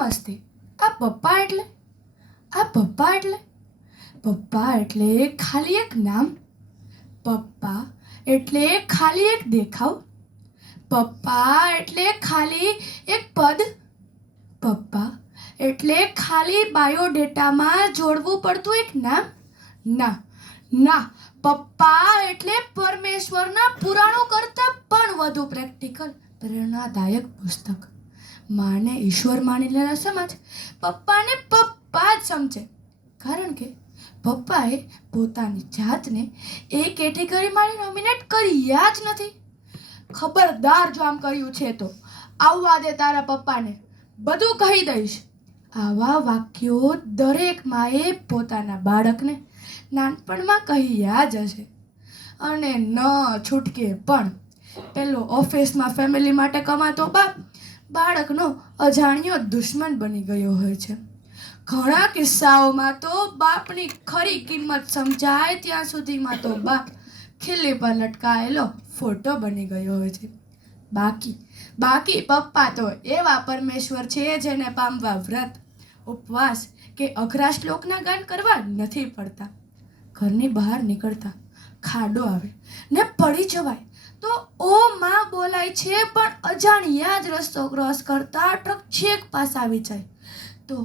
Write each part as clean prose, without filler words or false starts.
નમસ્તે. આ પપ્પા એટલે પપ્પા એટલે ખાલી એક નામ? પપ્પા એટલે ખાલી એક દેખાવ? પપ્પા એટલે ખાલી એક પદ? પપ્પા એટલે ખાલી બાયોડેટામાં જોડવું પડતું એક નામ? ના ના, પપ્પા એટલે પરમેશ્વરના પુરાણો કરતાં પણ વધુ પ્રેક્ટિકલ, પ્રેરણાદાયક પુસ્તક. માને ઈશ્વર માની લેનાર સમાજ પપ્પાને પપ્પા જ સમજે, કારણ કે પપ્પાએ પોતાની જાતને એ કેટેગરીમાં નોમિનેટ કર્યા જ નથી. ખબરદાર જો આમ કર્યું છે તો આવવા દે તારા પપ્પાને, બધું કહી દઈશ. આવા વાક્યો દરેક માએ પોતાના બાળકને નાનપણમાં કહ્યા જ હશે, અને ન છૂટકે પણ. પેલો ઓફિસમાં ફેમિલી માટે કમાતો બાપ બાળકનો અજાણ્યો દુશ્મન બની ગયો હોય છે. ઘણા કિસ્સાઓમાં તો બાપની ખરી કિંમત સમજાય ત્યાં સુધીમાં તો બાપ ખીલી પર લટકાયેલો ફોટો બની ગયો હોય છે. બાકી પપ્પા તો એવા પરમેશ્વર છે જેને પામવા વ્રત, ઉપવાસ કે અઘરા શ્લોકના ગાન કરવા નથી પડતા. ઘરની બહાર નીકળતા ખાડો આવે ને પડી જવાય તો ઓ માં બોલાય છે, પણ અજાણ્યા જ રસ્તો ક્રોસ કરતા ટ્રક છેક પાસ આવી જાય તો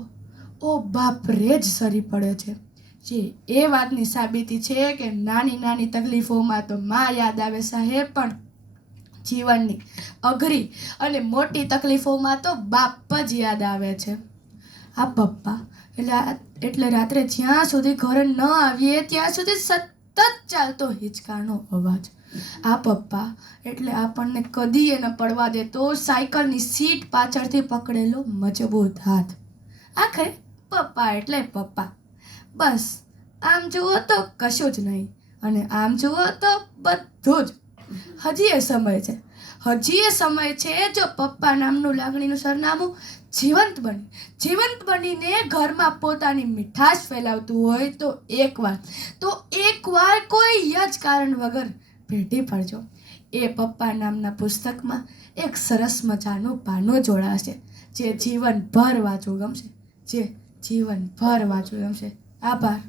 ઓ બાપ રે જ સરી પડે છે. જે એ વાતની સાબિતી છે કે નાની નાની તકલીફોમાં તો માં યાદ આવે સાહેબ, પણ જીવનની અઘરી અને મોટી તકલીફોમાં તો બાપ જ યાદ આવે છે. આ પપ્પા એટલે રાત્રે જ્યાં સુધી ઘરે ન આવીએ ત્યાં સુધી સતત ચાલતો હિંચકાનો અવાજ. આ પપ્પા એટલે આપણને કદીએ ન પડવા દેતો સાયકલની સીટ પાછળથી પકડેલો મજબૂત હાથ. આખરે પપ્પા એટલે પપ્પા. બસ આમ જુઓ તો કશું જ નહીં, અને આમ જુઓ તો બધું જ. હજી એ સમય છે જો પપ્પા નામનું લાગણીનું સરનામું જીવંત બનીને ઘરમાં પોતાની મીઠાશ ફેલાવતું હોય તો એકવાર કોઈ જ કારણ વગર ભેટી પડજો. એ પપ્પા નામના પુસ્તકમાં એક સરસ મજાનું પાનું જોડાશે જે જીવનભર વાંચવું ગમશે. આભાર.